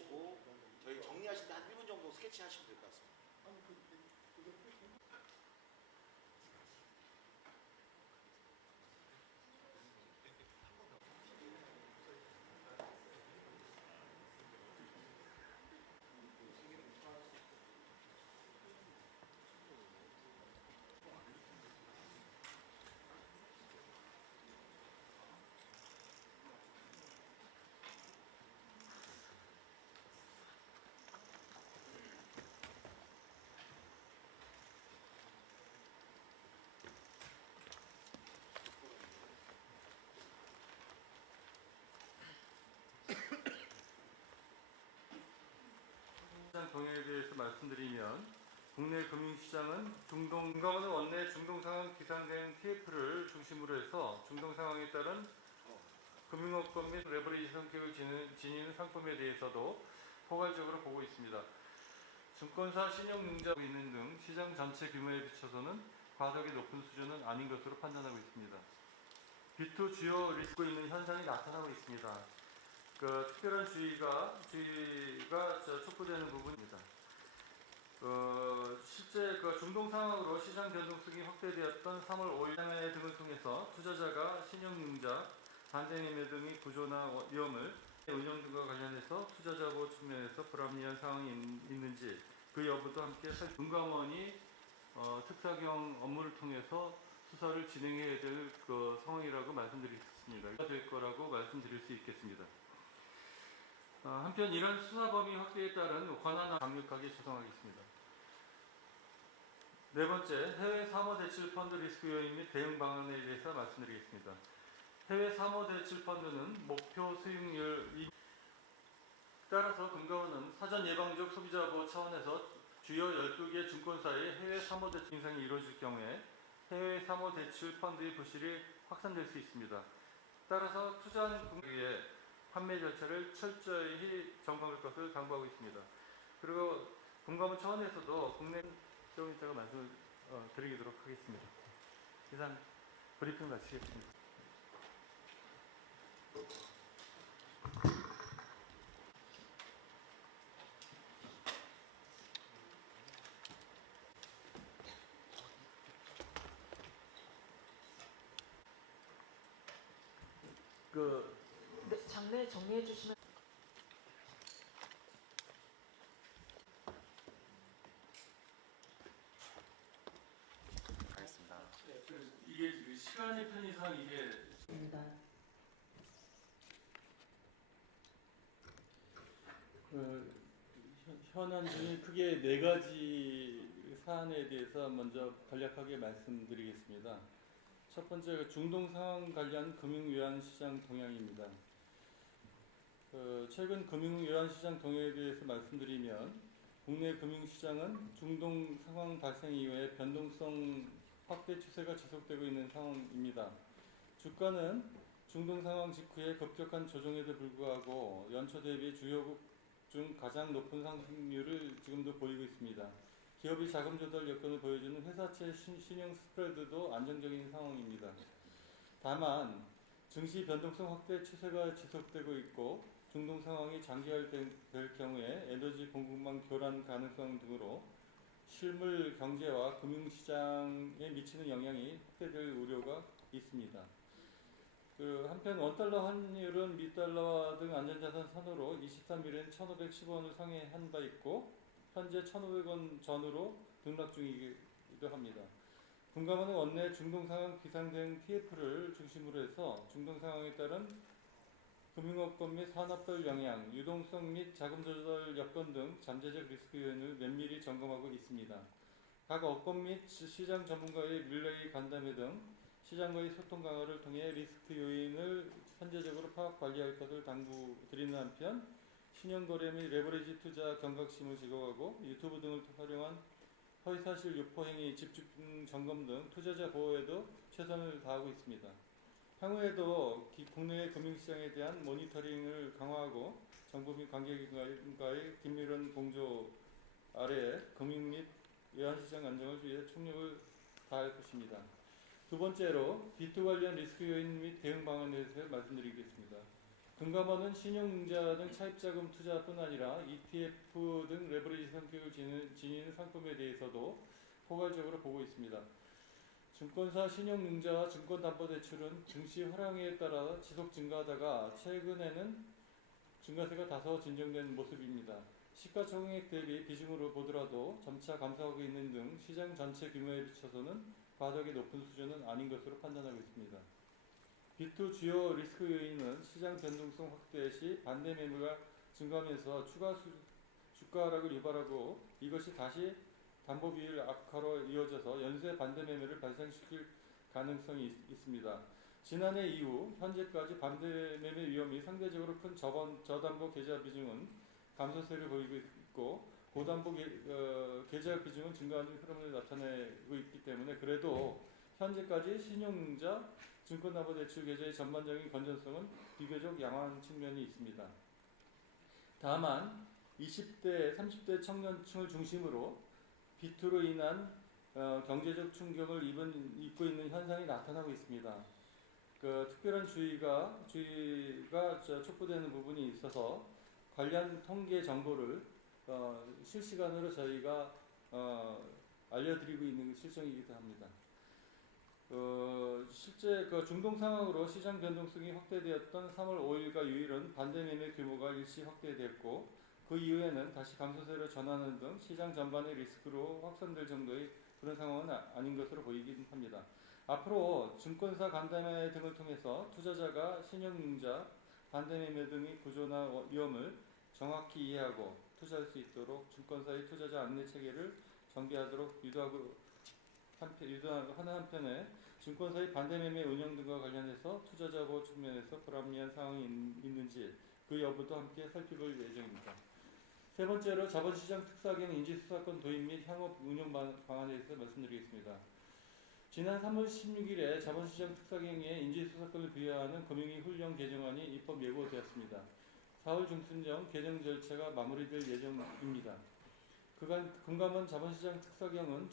보시고 저희 정리하실 때 한 1분 정도 스케치 하시면 될 것 같습니다. 시장 동향에 대해서 말씀드리면 국내 금융시장은 금감원은 원내 중동상황 비상대응 TF를 중심으로 해서 중동상황에 따른 금융업권 및 레버리지 성격을 지니는 상품에 대해서도 포괄적으로 보고 있습니다. 증권사 신용융자가 있는 등 시장 전체 규모에 비춰서는 과도하게 높은 수준은 아닌 것으로 판단하고 있습니다. B2 주요 리스크 있는 현상이 나타나고 있습니다. 특별한 주의가 촉구되는 부분입니다. 실제 중동 상황으로 시장 변동성이 확대되었던 3월 5일 장외 등을 통해서 투자자가 신용융자, 반대매매 등의 구조나 위험을 운영 등과 관련해서 투자자 보호 측면에서 불합리한 상황이 있는지 그 여부도 함께 금감원이 특사경 업무를 통해서 수사를 진행해야 될 상황이라고 말씀드리겠습니다. 될 거라고 말씀드릴 수 있겠습니다. 한편 이런 수사 범위 확대에 따른 권한을 강력하게 조성하겠습니다. 네 번째, 해외 사모대출 펀드 리스크 요인 및 대응 방안에 대해서 말씀드리겠습니다. 해외 사모대출 펀드는 목표 수익률 따라서 금감원은 사전 예방적 소비자 보호 차원에서 주요 12개 증권사의 해외 사모대출 인상이 이루어질 경우에 해외 사모대출 펀드의 부실이 확산될 수 있습니다. 따라서 투자한 금융의 판매 절차를 철저히 점검할 것을 당부하고 있습니다. 그리고 금감원 차원에서도 국내 좀 이따가 말씀을 드리도록 하겠습니다. 이상 브리핑 마치겠습니다. 네, 장내 정리해 주시면. 알겠습니다. 이게 지금 시간의 편의상 이게 현안 중에 크게 4가지 사안에 대해서 먼저 간략하게 말씀드리겠습니다. 첫 번째, 중동 상황 관련 금융외환시장 동향입니다. 최근 금융외환시장 동향에 대해서 말씀드리면 국내 금융시장은 중동 상황 발생 이후에 변동성 확대 추세가 지속되고 있는 상황입니다. 주가는 중동 상황 직후에 급격한 조정에도 불구하고 연초 대비 주요국 중 가장 높은 상승률을 지금도 보이고 있습니다. 기업이 자금 조달 여건을 보여주는 회사채 신용 스프레드도 안정적인 상황입니다. 다만 증시 변동성 확대 추세가 지속되고 있고 중동 상황이 장기화될 경우에 에너지 공급망 교란 가능성 등으로 실물 경제와 금융시장에 미치는 영향이 확대될 우려가 있습니다. 한편 원달러 환율은 미달러와 등 안전자산 선으로 23일엔 1,510원을 상회한 바 있고 현재 1,500원 전후로 등락 중이기도 합니다. 금감원은 원내 중동상황 비상대응 TF를 중심으로 해서 중동상황에 따른 금융업권 및 산업별 영향, 유동성 및 자금 조달 여건 등 잠재적 리스크 요인을 면밀히 점검하고 있습니다. 각 업권 및 시장 전문가의 릴레이 간담회 등 시장과의 소통 강화를 통해 리스크 요인을 현재적으로 파악 관리할 것을 당부드리는 한편 신용거래 및 레버리지 투자 경각심을 제거하고 유튜브 등을 활용한 허위사실 유포 행위 집중 점검 등 투자자 보호에도 최선을 다하고 있습니다. 향후에도 국내 금융시장에 대한 모니터링을 강화하고 정부 및 관계기관과의 긴밀한 공조 아래에 금융 및 외환시장 안정을 위해 총력을 다할 것입니다. 두 번째로 B2 관련 리스크 요인 및 대응 방안에 대해서 말씀드리겠습니다. 금감원은 신용융자 등 차입자금 투자뿐 아니라 ETF 등 레버리지 성격을 지니는 상품에 대해서도 포괄적으로 보고 있습니다. 증권사 신용융자와 증권담보대출은 증시 활황에 따라 지속 증가하다가 최근에는 증가세가 다소 진정된 모습입니다. 시가총액 대비 비중으로 보더라도 점차 감소하고 있는 등 시장 전체 규모에 비춰서는 과도하게 높은 수준은 아닌 것으로 판단하고 있습니다. B2 주요 리스크 요인은 시장 변동성 확대 시 반대 매물가 증가하면서 추가 주가 하락을 유발하고 이것이 다시 담보 비율 악화로 이어져서 연쇄 반대 매매를 발생시킬 가능성이 있습니다. 지난해 이후 현재까지 반대 매매 위험이 상대적으로 큰 저담보 계좌 비중은 감소세를 보이고 있고 고담보 계좌 비중은 증가하는 흐름을 나타내고 있기 때문에 그래도 현재까지 신용융자, 증권담보대출 계좌의 전반적인 건전성은 비교적 양호한 측면이 있습니다. 다만 20대, 30대 청년층을 중심으로 B2로 인한 경제적 충격을 입고 있는 현상이 나타나고 있습니다. 특별한 주의가 촉구되는 부분이 있어서 관련 통계 정보를 실시간으로 저희가 알려드리고 있는 실정이기도 합니다. 실제 중동 상황으로 시장 변동성이 확대되었던 3월 5일과 6일은 반대 매매 규모가 일시 확대되었고 그 이후에는 다시 감소세로 전환하는 등 시장 전반의 리스크로 확산될 정도의 그런 상황은 아닌 것으로 보이긴 합니다. 앞으로 증권사 간담회 등을 통해서 투자자가 신용융자, 반대매매 등의 구조나 위험을 정확히 이해하고 투자할 수 있도록 증권사의 투자자 안내 체계를 정비하도록 유도하는 한편에 증권사의 반대매매 운영 등과 관련해서 투자자 보호 측면에서 불합리한 상황이 있는지 그 여부도 함께 살펴볼 예정입니다. 세 번째로 자본시장 특사경 인지수사권 도입 및 향후 운영 방안에 대해서 말씀드리겠습니다. 지난 3월 16일에 자본시장 특사경에 인지수사권을 부여하는 금융위 훈령 개정안이 입법 예고되었습니다. 4월 중순경 개정 절차가 마무리될 예정입니다. 금감원 자본시장 특사경은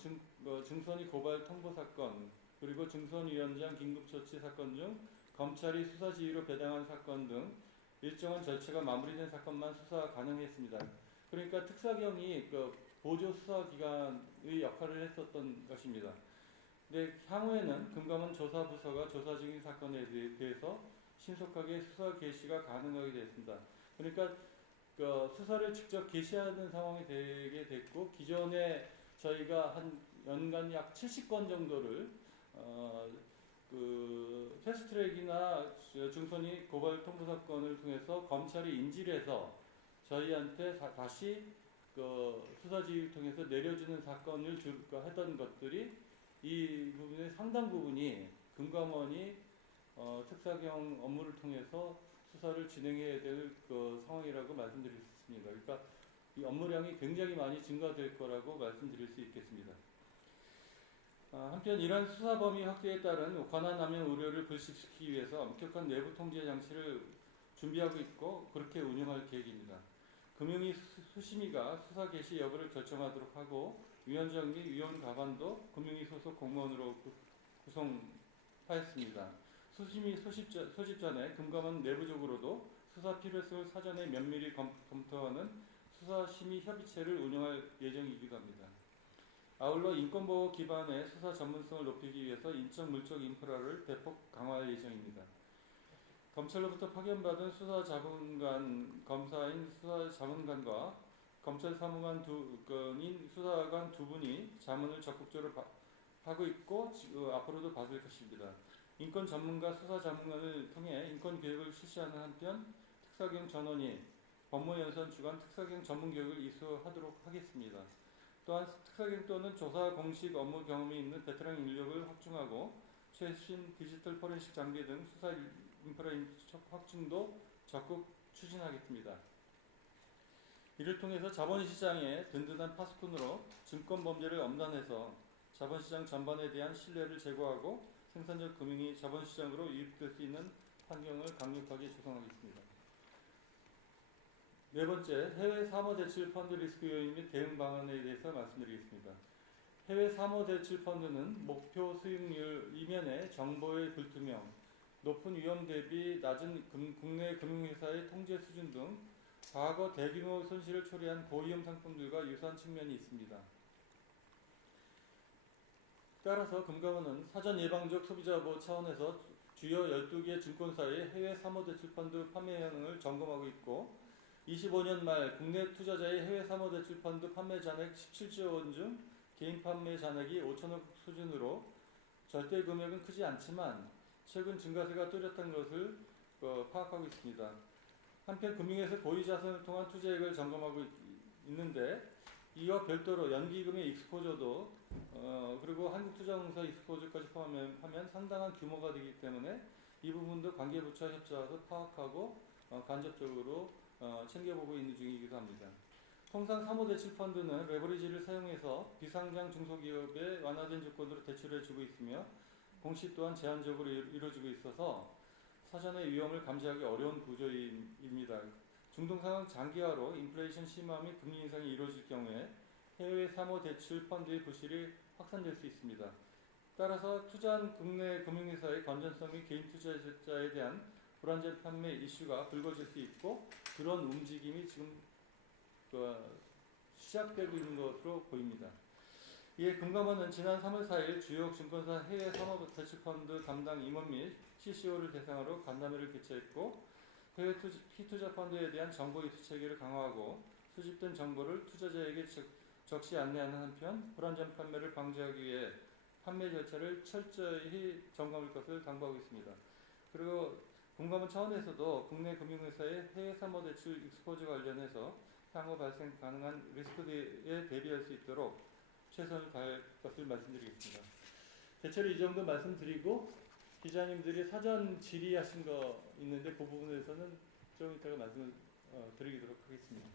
증선이 고발 통보 사건 그리고 증선위원장 긴급조치 사건 중 검찰이 수사지휘로 배당한 사건 등 일정한 절차가 마무리된 사건만 수사 가능했습니다. 그러니까 특사경이 보조 수사기관의 역할을 했었던 것입니다. 근데 향후에는 금감원 조사부서가 조사 중인 사건에 대해서 신속하게 수사 개시가 가능하게 되었습니다. 그러니까 수사를 직접 개시하는 상황이 되게 됐고 기존에 저희가 한 연간 약 70건 정도를 패스트트랙이나 증선이 고발 통보 사건을 통해서 검찰이 인지를 해서 저희한테 다시 수사지휘를 통해서 내려주는 사건을 했던 것들이 이 부분의 상당 부분이 금감원이 특사경 업무를 통해서 수사를 진행해야 될 상황이라고 말씀드릴 수 있습니다. 그러니까 이 업무량이 굉장히 많이 증가될 거라고 말씀드릴 수 있겠습니다. 한편 이러한 수사 범위 확대에 따른 권한남용 우려를 불식시키기 위해서 엄격한 내부 통제 장치를 준비하고 있고 그렇게 운영할 계획입니다. 금융위 수심위가 수사 개시 여부를 결정하도록 하고 위원장 및 위원 가반도 금융위 소속 공무원으로 구성하였습니다. 수심위 소집 전에 금감원 내부적으로도 수사 필요성을 사전에 면밀히 검토하는 수사심의 협의체를 운영할 예정이기도 합니다. 아울러 인권보호 기반의 수사 전문성을 높이기 위해서 인적 물적 인프라를 대폭 강화할 예정입니다. 검찰로부터 파견받은 수사자문관 검사인 수사자문관과 검찰 사무관 수사관 두 분이 자문을 적극적으로 하고 있고 앞으로도 받을 것입니다. 인권 전문가 수사 자문관을 통해 인권 교육을 실시하는 한편 특사경 전원이 법무연수원 주관 특사경 전문 교육을 이수하도록 하겠습니다. 또한 특사경 또는 조사 공식 업무 경험이 있는 베테랑 인력을 확충하고 최신 디지털 포렌식 장비 등 수사 인프라 확충도 적극 추진하겠습니다. 이를 통해서 자본시장의 든든한 파수꾼으로 증권범죄를 엄단해서 자본시장 전반에 대한 신뢰를 제고하고 생산적 금융이 자본시장으로 유입될 수 있는 환경을 강력하게 조성하겠습니다. 네 번째, 해외 사모대출 펀드 리스크 요인 및 대응 방안에 대해서 말씀드리겠습니다. 해외 사모대출 펀드는 목표 수익률 이면에 정보의 불투명, 높은 위험 대비 낮은 국내 금융회사의 통제 수준 등 과거 대규모 손실을 초래한 고위험 상품들과 유사한 측면이 있습니다. 따라서 금감원은 사전 예방적 소비자 보호 차원에서 주요 12개 증권사의 해외 사모대출펀드 판매 현황을 점검하고 있고 25년 말 국내 투자자의 해외 사모대출펀드 판매 잔액 17조 원 중 개인 판매 잔액이 5천억 수준으로 절대 금액은 크지 않지만 최근 증가세가 뚜렷한 것을 파악하고 있습니다. 한편 금융에서 고위자산을 통한 투자액을 점검하고 있는데 이와 별도로 연기금의 익스포저도 그리고 한국투자공사 익스포저까지 포함하면 상당한 규모가 되기 때문에 이 부분도 관계부처와 협조해서 파악하고 간접적으로 챙겨보고 있는 중이기도 합니다. 통상 사모대출펀드는 레버리지를 사용해서 비상장 중소기업에 완화된 조건으로 대출을 주고 있으며 공시 또한 제한적으로 이루어지고 있어서 사전의 위험을 감지하기 어려운 구조입니다. 중동상황 장기화로 인플레이션 심화 및 금리 인상이 이루어질 경우에 해외 사모대출 펀드의 부실이 확산될 수 있습니다. 따라서 투자한 국내 금융회사의 건전성 및 개인 투자자에 대한 불안전 판매 이슈가 불거질 수 있고 그런 움직임이 지금 시작되고 있는 것으로 보입니다. 이에 금감원은 지난 3월 4일 주요 증권사 해외 사모대출펀드 담당 임원 및 CCO를 대상으로 간담회를 개최했고 해외 피투자 펀드에 대한 정보 입수 체계를 강화하고 수집된 정보를 투자자에게 적시 안내하는 한편 불안전 판매를 방지하기 위해 판매 절차를 철저히 점검할 것을 당부하고 있습니다. 그리고 금감원 차원에서도 국내 금융회사의 해외 사모대출 익스포저 관련해서 향후 발생 가능한 리스크에 대비할 수 있도록 최선을 다할 것을 말씀드리겠습니다. 대체로 이 정도 말씀드리고 기자님들이 사전 질의하신 거 있는데 그 부분에서는 좀 이따가 말씀을 드리도록 하겠습니다.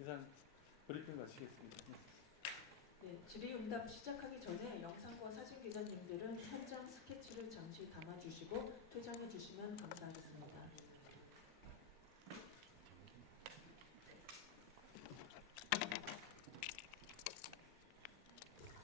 이상 브리핑 마치겠습니다. 네, 질의응답 시작하기 전에 영상과 사진 기자님들은 현장 스케치를 잠시 담아주시고 퇴장해 주시면 감사하겠습니다.